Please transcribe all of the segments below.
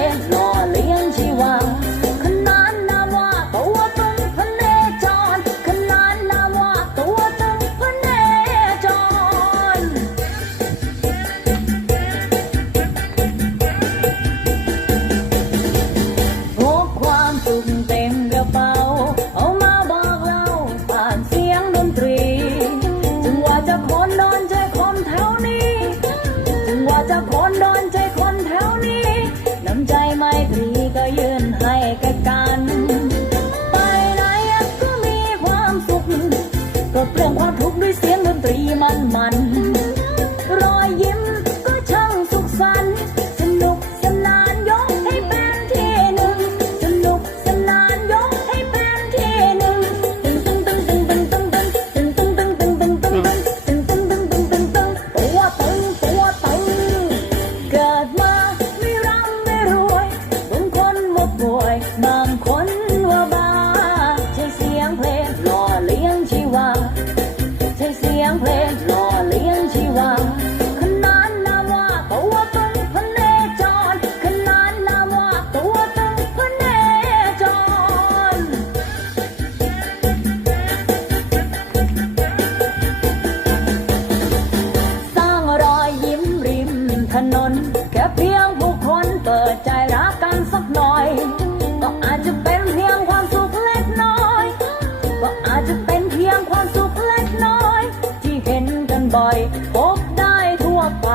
there's no บเปลี่องความทุกข์ด้วยเสียงดนตรีมันมันรอยยิ้มก็ช่างสุขสันต์สนุกสนานยกให้เป็นทีหนึ่งสนุกสนานยกให้เป็นทีหนึ่งตึงตึงตึงตึงตึงตึงตึงตึงตึงตึงตึงตึงตึงตึงตึงตึงตึงตึงตังตึงตังตึงเกิดมาไม่ร่ำไม่รวยบางตึ้งตึ้งตึ้งตึ้งตึ้งตึ้งตึ้งตึ้งตึ้งตึ้งตึ้งตึ้งตึ้งตึ้งตึ้งตึ้งดป่งตึ้่เพียงผู้คนเปิดใจรักกันสักหน่อย ก็อาจจะเป็นเพียงความสุขเล็กน้อย ก็อาจจะเป็นเพียงความสุขเล็กน้อย ที่เห็นกันบ่อยพบได้ทั่วไป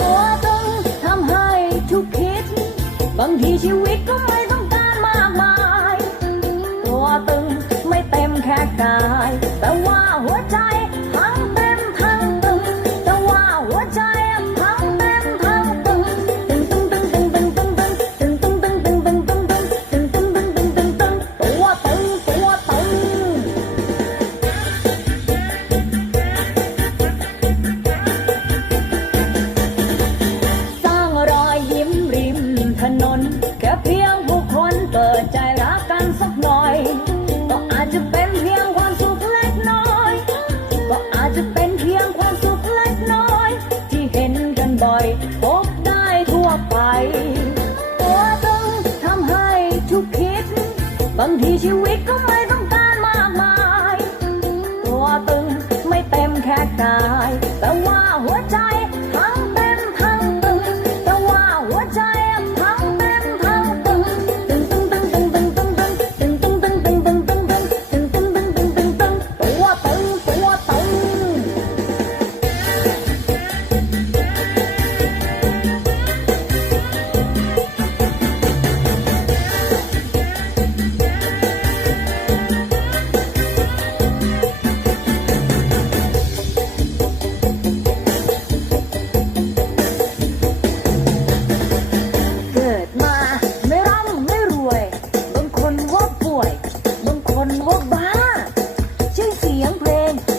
ตัวตึงทำให้ทุกคิด บางทีชีวิตก็ไม่ต้องการมากมาย ตัวตึงไม่เต็มแค่กายแต่ว่า Need you wake up?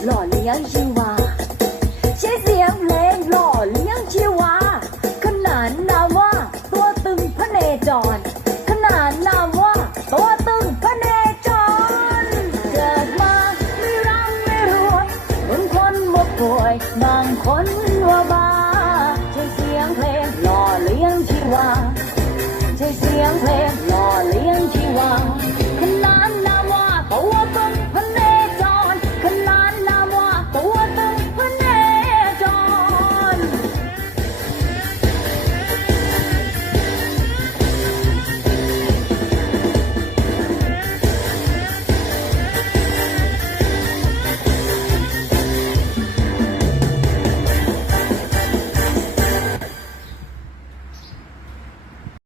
หล่อเลี้ยงชีวา ใช้เสียงเพลงหล่อเลี้ยงชีวา ขนานนามว่าตัวตึงพระเนจร ขนานนามว่าตัวตึงพระเนจร เกิดมาไม่ร่ำไม่รวยบางคนว่าป่วยบางคนว่าบ้า ใช้เสียงเพลงหล่อเลี้ยงชีวา ใช้เสียงเพลงหล่อเลี้ยงชีวา